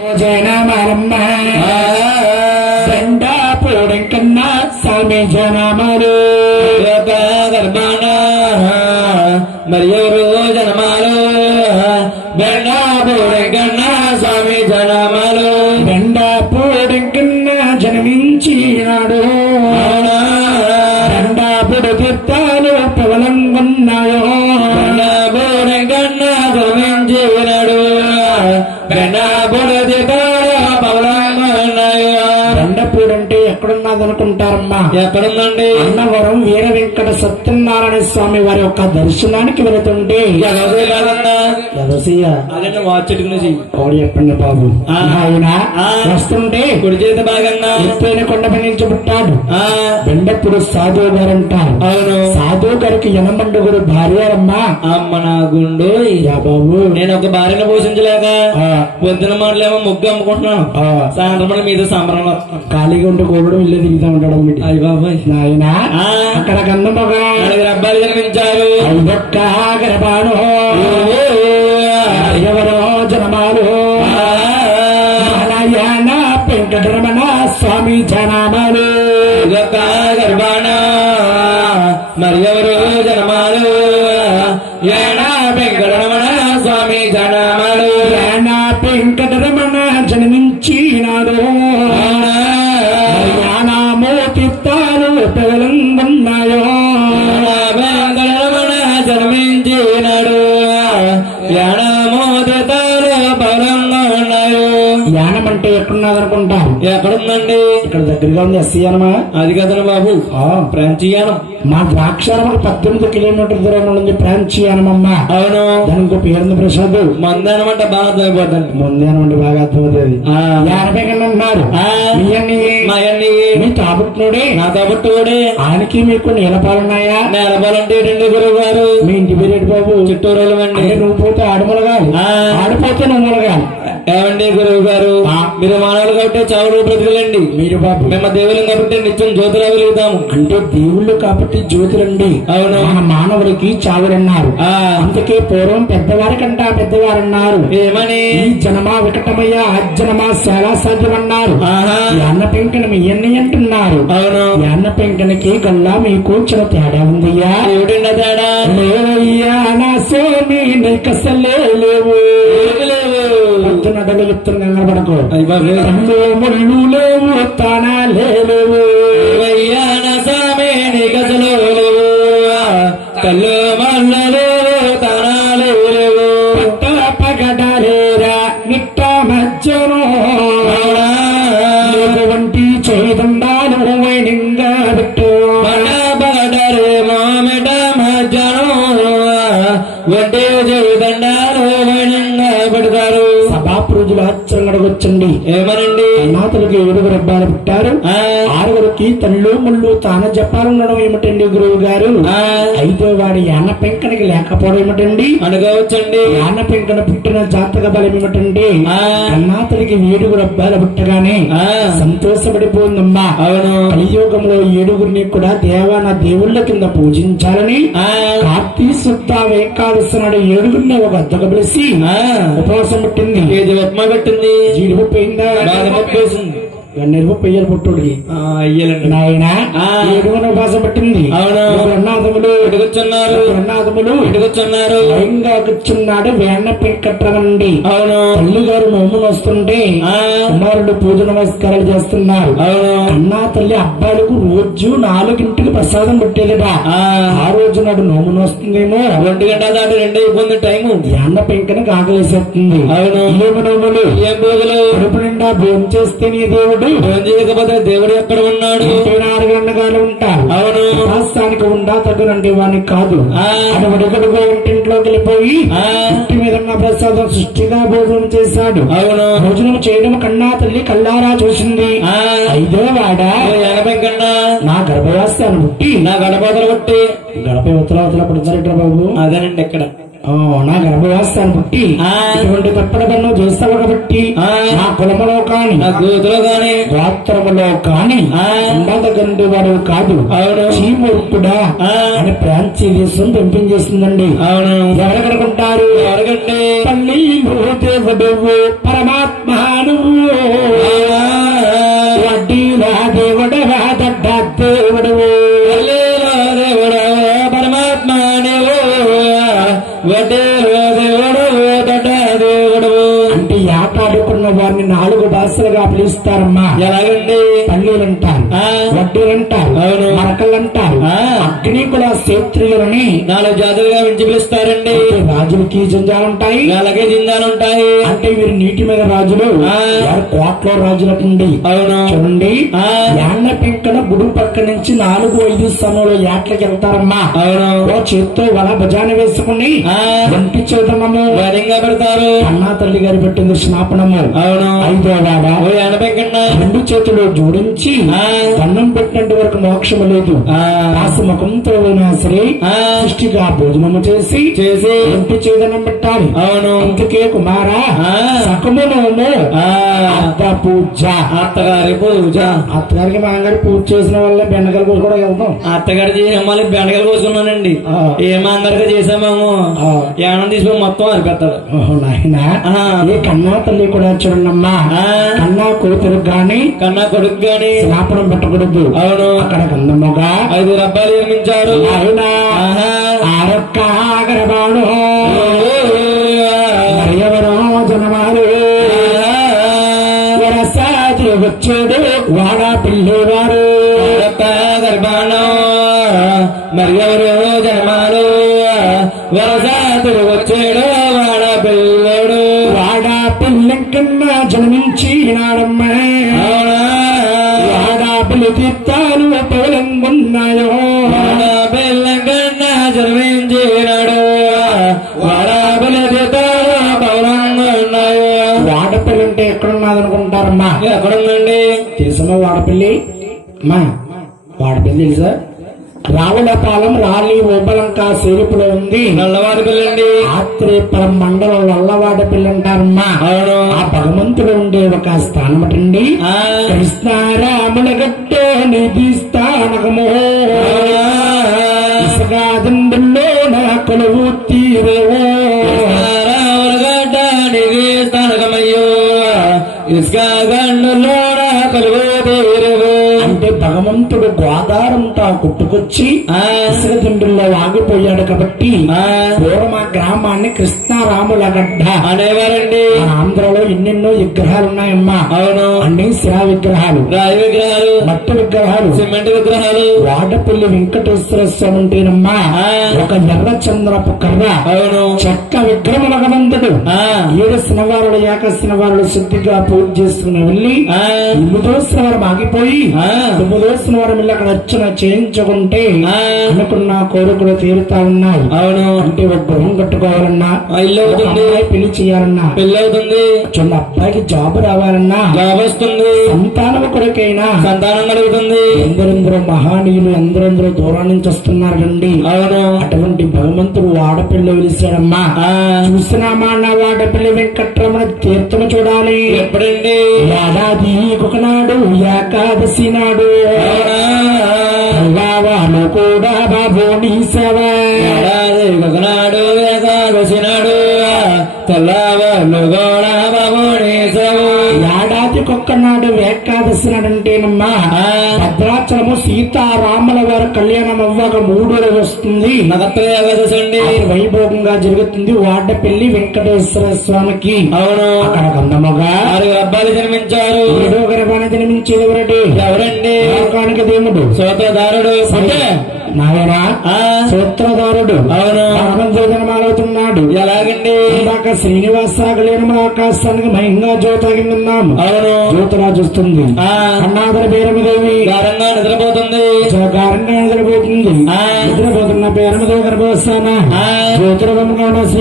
జనమరమ్మ దండ పూడం కన్నా స్వామి జనమరు గర్భాన మరి ఎవరు జనమాలు దండ పూడం కన్నా స్వామి జనమలు దండ పూడం కన్నా జన్మించినాడు దండ పుడు తీర్థాలు పవలంగున్నాయో దండ పూడం కన్నా జన్మించినాడు దండపూడి అంటే ఎక్కడున్నది అనుకుంటారమ్మా? ఎక్కడుందండి? అన్నవరం వీర వెంకట సత్యనారాయణ స్వామి వారి యొక్క దర్శనానికి వెళుతుంటే చెప్పండి బాబు. ఆయన వస్తుంటే కుడి చేతి భాగంగా ఎత్తైన కొండపై నుంచి పుట్టాడు. దండపూడి సాధువు గారు అంటారు. అవును, సాధువు గారికి ఎనమండుగురు భార్యారమ్మా. అమ్మ నా గుండు బాబు, నేను ఒక భార్యను పోషించలేక పొద్దున మాటలేమో ముగ్గు అమ్ముకుంటున్నాను, సాయంత్రం మీద సంబరంలో ఖాళీగా ఉంటే కోవడం ఇల్లు తిరుగుతూ ఉంటాడు. అయ్యి బాబాయ్ నాయన అక్కడ కన్నమ్మగా అబ్బాయిలు జన్మించారు. అయ్యొక్క గర్భాను ఎవరో జనమాలు నారాయణ వెంకటరమణ స్వామి జనమాలు గర్భాన మరి ఎవరో జనమాలు వెంకటరమణ స్వామి జనమాలు వెంకటరమణ జన్మించినాడు. జ్ఞానమో తీర్థాలు పెవలంగున్నాయో వెంకటరమణ జన్మించినాడు. జ్ఞానమో తీర్థాలు పెవలంగున్నాయో. జ్ఞానం అంటే ఎక్కడున్నది అనుకుంటారు? ఎక్కడుందండి? ఇక్కడ దగ్గరగా ఉంది. ఎస్సీయానమా? అది కదండి బాబు, ప్రాంచీయానం. మా ద్రాక్షారం 18 కిలోమీటర్ల దూరంలో ఉంది ప్రాంచీయానమ్మ. అవును, దానికి పేరుంది ప్రసాద్. మందానం అంటే బాగా అర్థమైపోతుంది. మందానం అంటే బాగా అర్థమవుతుంది. 50 కన్నా ఉన్నారు. మీ తాబుట్టుడే నా తాబుట్టుడే. ఆయనకి మీకు నీలపాలున్నాయా? నీలపాలంటే ఏంటండి గురువు గారు? మీ ఇంటి పేరేటి బాబు? చిట్టూరు. అంటే నువ్వు పోతే ఆడమలగాలి, ఆడిపోతే నువ్వు మొలగాలి. ఏమండి గురువు గారు, మీరు మానవులు కాబట్టి చావులు బ్రతుకులండి. మీరు బాబు మేము దేవుళ్ళు కాబట్టి నిత్యం జ్యోతులు వెలుగుతాము. అంటే దేవుళ్ళు కాబట్టి జ్యోతులండి. అవును, మన మానవులకి చావులన్నారు. అందుకే పూర్వం పెద్దవారి కంటా పెద్దవారన్నారు. ఏమని? ఈ జనమా వికటమయ్య ఆజనమా చాలా సాధ్యమన్నారు. అన్న పెంకన మీ ఎన్ని అంటున్నారు. అవును, అన్న పెంకనకి గల్లా మీకు చిన్న తేడా ఉందయ్యా. ఏమిటండి తేడా? లేవయ్యా నా సోమి నీకసలే లేవు. చెప్తున్నట్లు చెప్తున్నా నిలబడకు. ముళ్ళు లేవు, తానాలే లేవు. కళ్ళు మల్లలు తానాలే లేవు. పట్ట పగడలేరా నిట్ట మధ్యను వంటి చేయదండాలు వైనింగా పెట్టు. పడరే మామిట మధ్యను వంటి చేయదండాలు వైనింగా పెడతారు. సభాప్రజులు ఆశ్చర్యం అడగొచ్చండి. ఏమనండి? అన్నాథులకి 7 అబ్బాయిలు పుట్టారు. 6 తల్లు ముళ్ళు తాన జపాలుండడం ఏమిటండి గురువు గారు? అయితే వాడి యాన పెంకనకి లేకపోవడం ఏమిటండి అనగవచ్చండి. యాన పెంకన పుట్టిన జాతక బలం ఏమిటండి? అన్నాథులకి 7 అబ్బాయిలు పుట్టగానే సంతోషపడిపోయిందమ్మా. అవును, కలియుగంలో 7 కూడా దేవాన దేవుళ్ళ కింద పూజించాలని కార్తీక శుద్ధ ఏకాదశి నాడు 7 ఒక అద్దక పిలిచి ఉపవాసం పెట్టింది. ఏది ఉప్మా పెట్టింది? జీడిపప్పు అయిందా? నెరుపు పెయ్యలు పుట్టుడికి నాయన 7 ఉపాసం పట్టింది. అన్నాదములు ఎడుగుచున్నారు. స్వయంగా కూర్చున్నాడు వేణ పెంకట్రమండి. అవును, తల్లి గారు నోములు వస్తుంటే కుమారుడు పూజ నమస్కారాలు చేస్తున్నారు. అవును, అన్నా తల్లి అబ్బాయిలకు రోజు 4 ప్రసాదం పెట్టేదట. ఆ రోజు నాడు నోములు వస్తుందేమో 2 గంటల దాటి 2 అయిపోయింది టైము. వేణ పెంకని కాగలేసేస్తుంది. అవును, ఏమి నోములు ఏం పూజలు? కడుపు నిండా భోజనం చేస్తే నీ దేవుడు, చేయకపోతే దేవుడు ఎక్కడ ఉన్నాడు? 24 గంటలు ఉంటారు. అవును, రాష్ట్రానికి ఉండా తగ్గునంటే వానికి కాదు. అడుగడుగుగా ఇంటింట్లోకి వెళ్ళిపోయి ఇంటి మీద ఉన్న ప్రసాదం సృష్టిగా భోజనం చేశాడు. అవును, భోజనం చేయడం కన్నా తల్లి కల్లారా చూసింది. 5వ వాడ 80 కన్నా నా గర్భవాసాన్ని పుట్టి నా గడపవతలు పుట్టి గడప ఉత్తరావతల పడతారట బాబు. అదేనండి ఇక్కడ నా గర్భవాసాన్ని పుట్టి ఇటువంటి తప్పడ పన్ను చేస్తావు కాబట్టి నా కులములో కాని నా గోతులో కాని గోత్రములో కాని దగ్గర వాడు కాదు. అవును, చీమూర్పుడా అని ప్రాంతీయ దేశం పంపించేస్తుందండి. అవును, ఎవరు కనుకుంటారు? ఎవరికంటే పల్లీలు దేవుడు పరమాత్మను వాడుకున్న వారిని 4 భాషలుగా పిలుస్తారమ్మా. ఎలాగండి? పల్లీలు అంటారు, వడ్డీలు అంటారు, మరకలు అంటారు, అగ్నికుల క్షేత్రియులని 4 జాతులుగా వించి పిలుస్తారండి. రాజులకి జంజాలుంటాయి, వాళ్ళకే జంజాలుంటాయి. అంటే వీరు నీటి మీద రాజులు, కోట్లో రాజులకండి. అవును చూడండి, యాళ్ళ పెంకన గుడి పక్క నుంచి 4-5 సమయంలో యాట్లకి వెళ్తారమ్మా. అవును చేత్తో వల భజాన వేసుకుని వంటి చూడమము వేరంగా పెడతారు. అన్నా తల్లి గారు పెట్టింది స్నాపనము. అవును 5వ వాడ 2 చేతులు జోడించి దండం పెట్టినంత వరకు మోక్షము లేదు. రాసి ముఖంతో సరే సృష్టిగా భోజనము చేసి వంటి చూదనం పెట్టాలి. అవును అందుకే కుమారా సకమునము అత్త పూజ, అత్తగారి పూజ. అత్తగారికి మామగారి పూజ చేసిన వల్ల బెండకాయలు కోసి కూడా వెళ్తాం. అత్తగారి చేసిన వాళ్ళకి బెండకాయలు కోసుకున్నానండి. ఏ మామగారిగా చేసామేమో ఏమన్నా తీసుకుని మొత్తం అరిపెత్తాడు. ఈ కన్నా తల్లి కూడా చూడండమ్మా, కన్నా కొడుకు గాని స్నాపనం పెట్టకూడదు. అవును అక్కడ గంధముగా 5 రబ్బాలు నిర్మించారు. ఆయన ఆరొక్క ఆగరబాడు ఎవరో జనమాలు వరసాదులు వచ్చాడు వాడ పిల్లివారు గర్భాణం మరి ఎవరో జనమాలు వరసాదులు వచ్చాడు వాడ పిల్లడు. వాడ పిల్ల కన్నా జన్మించినాడమ్మా, వాడ పిల్లి తీర్థాలు పౌలంగున్నాయో. వాడ పిల్ల కన్నా జన్మించినాడు, వాడ పిల్లి తీర్థాలు పౌలంగున్నాయో. వాడపల్లి అంటే ఎక్కడున్నదనుకుంటారమ్మా? ఎక్కడుందండి? తెలుసమ్మా వాడపల్లి? అమ్మా వాడపల్లి తెలుసా? రావులపాలెం రాలి ఓబలంక సేరుపులో ఉంది. నల్లవాడపల్లి అండి. ఆత్రేయపురం మండలం నల్లవాడపల్లి అంటారమ్మా. అవును ఆ భగవంతుడు ఉండే ఒక స్థానం అండి. కృష్ణారాముల గట్టే నిధి స్థానకము ఇసుగాదండుల్లో నా కొలువు తీరేవో. గడ్డ నిధి స్థానకమయ్యో ఇసుగాదండులో నా కొలువు తీరేవో. అంటే భగవంతుడు గోదావరంతో కొట్టుకొచ్చి ఇసుకదిండుల్లో ఆగిపోయాడు కాబట్టి పూర్వం ఆ గ్రామాన్ని కృష్ణారాముల గడ్డ అనేవారండి. ఆంధ్రలో ఎన్నెన్నో విగ్రహాలు ఉన్నాయమ్మా. అవును అన్ని శిలా విగ్రహాలు, రాయి విగ్రహాలు, మట్టి విగ్రహాలు, సిమెంట్ విగ్రహాలు. వాడపల్లి వెంకటేశ్వర స్వామి ఉంటేనమ్మా ఒక ఎర్ర చంద్రపు కర్ర. అవును చెక్క విగ్రహం భగవంతుడు 7 శనివారులు ఏకశనివారులు శుద్ధిగా పూజ చేసుకుని వెళ్ళి 9వ శనివారం ఆగిపోయి 9వ శనివారం వెళ్ళి అక్కడ అర్చన చేయించుకుంటే అనుకున్న కోరికలు తీరుతా ఉన్నాయి. అవును అంటే ఒక గృహం కట్టుకోవాలన్నా, అమ్మాయి పెళ్లి చేయాలన్నా పెళ్లి అవుతుంది, చిన్న అబ్బాయికి జాబ్ రావాలన్నా జాబ్ వస్తుంది, సంతానం కొరకైనా సంతానం కలుగుతుంది. ఎందరెందరో మహానీయులు ఎందరెందరో దూరం నుంచి వస్తున్నారు రండి. అవును అటువంటి భగవంతుడు వాడపల్లి వెలిసాడమ్మా. చూసినామా నా వాడపల్లి వెంకట్రమణ తీర్థము చూడాలి. ఎప్పుడండి? ఏడాది ఒకనాడు ఏకాదశి నాడు వాళ్ళు కూడా బాబు నీ సేవ. ఒకనాడు ఏకాదశి నాడు తెల్లవాళ్ళు కూడా బాబు నీ సేవ. ఏడాదికొక్కనాడు ఏకాదశి నాడంటేనమ్మా భద్రాచలము సీతారాముల వారి కళ్యాణం అవ్వక 3 రోజులు వస్తుంది. నగత్ర ఏకాదశి అండి వైభోగంగా జరుగుతుంది వాడపల్లి వెంకటేశ్వర స్వామికి. అవును అక్కడ గంధముగా 6 గర్భాలు జన్మించారు. 7వ గర్భాన్ని జన్మించేది ఎవరండి? లోకానికి దేవుడు సూత్రధారుడు. నాయన సూత్రధారుడు. అవును జన్మాలవుతున్నాడు. ఎలాగండి? ఇందాక శ్రీనివాస కళ్యాణం ఆకాశానికి మహింగా జ్యోతి విన్నాము. అవును జ్యోతిరాజు వస్తుంది. అన్నాదర పేరమదేవి గారంగా నిద్రపోతుంది. గారంగా నిద్రపోతుంది. నిద్రపోతున్న పేరమదేవి గర్భవస్థాన జ్యోతిరూపంగా